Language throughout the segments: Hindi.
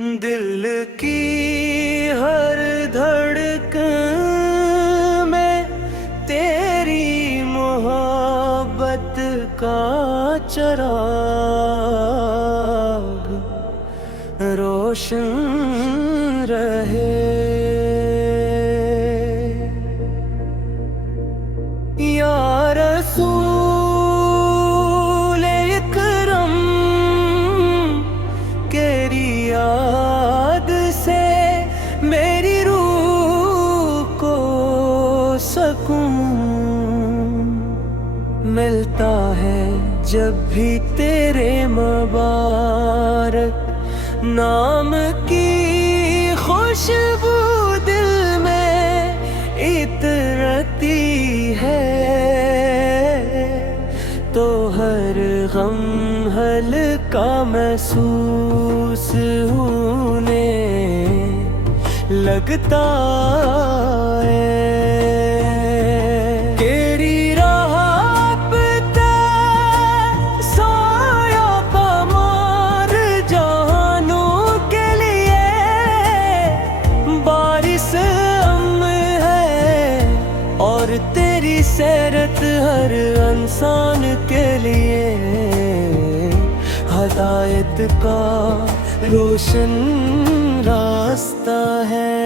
दिल की हर धड़कन में तेरी मोहब्बत का चिराग रोशन रहे। या रसूल इकरम तेरी याद से मेरी रूह को सकून मिलता है जब भी तेरे मुबारक नाम की खुशबू दिल में इतरती है, तो हर गम हल्का महसूस होने लगता है। तेरी राह पे साया पामार जहानों के लिए बारिश है, और तेरी सैरत हर इंसान के लिए हदायत का रोशन रास्ता है।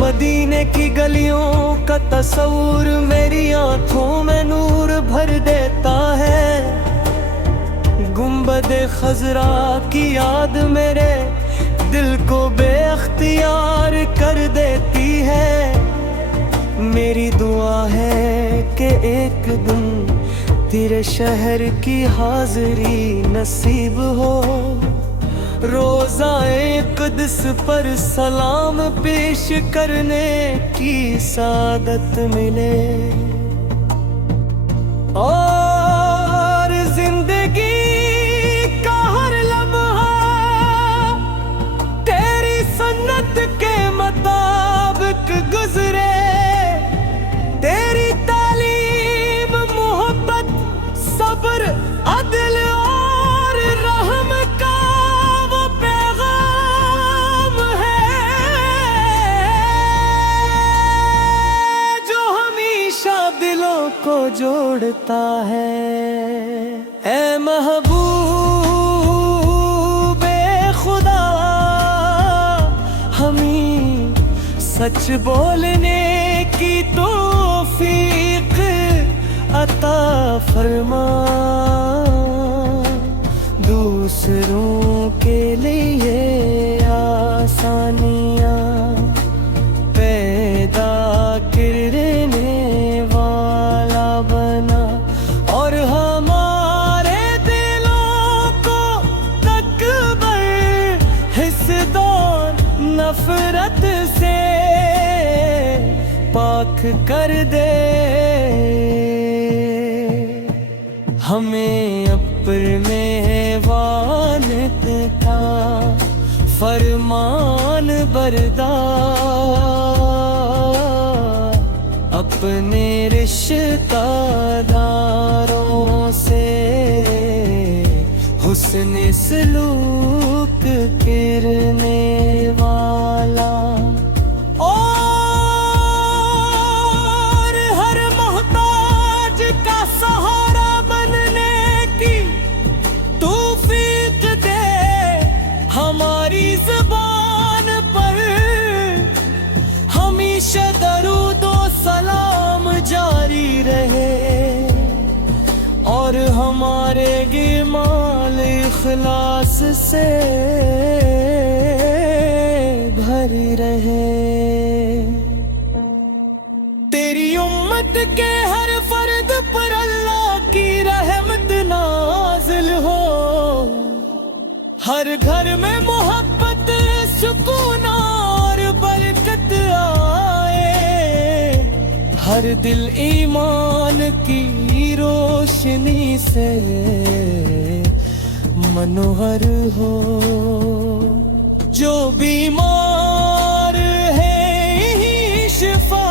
मदीने की गलियों का तस्वुर मेरी आंखों में नूर भर देता है। गुंबद खजरा की याद मेरे दिल को बेअख्तियार कर देती है। मेरी दुआ है कि एक दिन तेरे शहर की हाजिरी नसीब हो, रोज़ाए क़ुद्स पर सलाम पेश करने की सादत मिले, और जिंदगी का हर लम्हा तेरी सुन्नत के मुताबिक गुजरे। तेरी तालीम मोहब्बत सब्र अदल और रहम का वो पैगाम है जो हमेशा दिलों को जोड़ता है। ऐ महबूबे खुदा, हमें सच बोलने की तौफीक अता फरमा, दूसरों के लिए आसानियाँ पैदा करने वाला बना, और हमारे दिलों को तकबर हिस्द और नफरत से पाक कर दे। हमें अपने वालिद का फरमान बरदार अपने रिश्तेदारों से हुस्न सलूक करने वाला, और हर मोहताज का सहारा बनने की तौफीक दे। हमारी ज़बान पर हमेशा दरूद व सलाम जारी रहे, और हमारे गिमाल इखलास से भरी रहे। तेरी उम्मत के हर फर्द पर अल्लाह की रहमत नाज़िल हो, हर घर में मोहब्बत सुकून और बरकत आए, हर दिल ईमान की रोशनी से मनोहर हो। जो बीमार है शिफा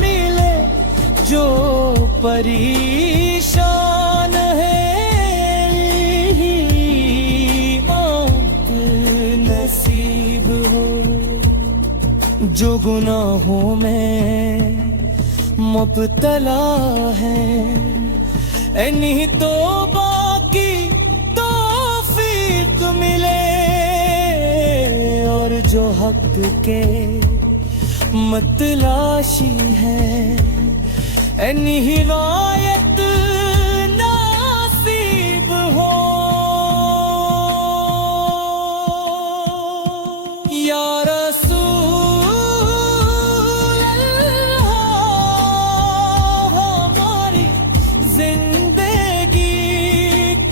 मिले, जो परेशान है जो गुनाहों में मुब्तला है, इन्हीं तो बाकी तौफीक मिले, और जो हक के मतलाशी है, इन्हीं हिदायत नासीब हो। या रसूल अल्लाह, हमारी जिंदगी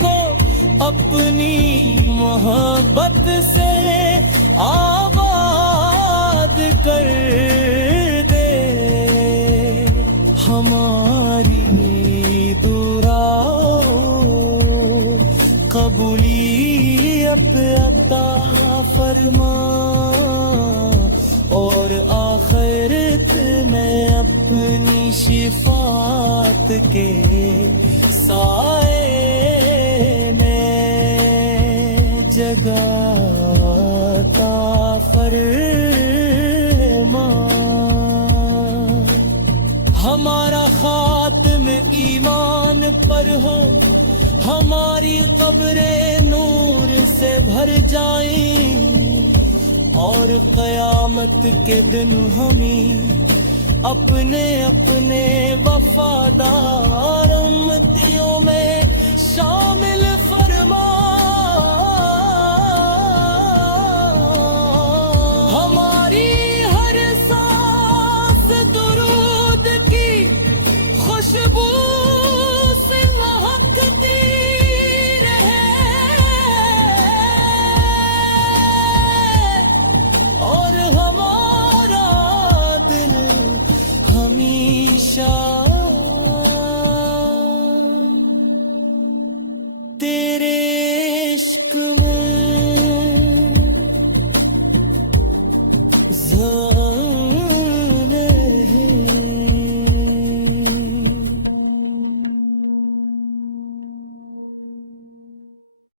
को अपनी मोहब्बत से आबाद कर दे, हमारी दुआओं कबूलियत अता फरमा, और आखिरत में अपनी शिफात के साए में जगह अता फरमा। हमारा खात्म ईमान पर हो, हमारी कब्रें नूर से भर जाएं, और क़यामत के दिन हमें अपने अपने वफादार उम्मतियों में शामिल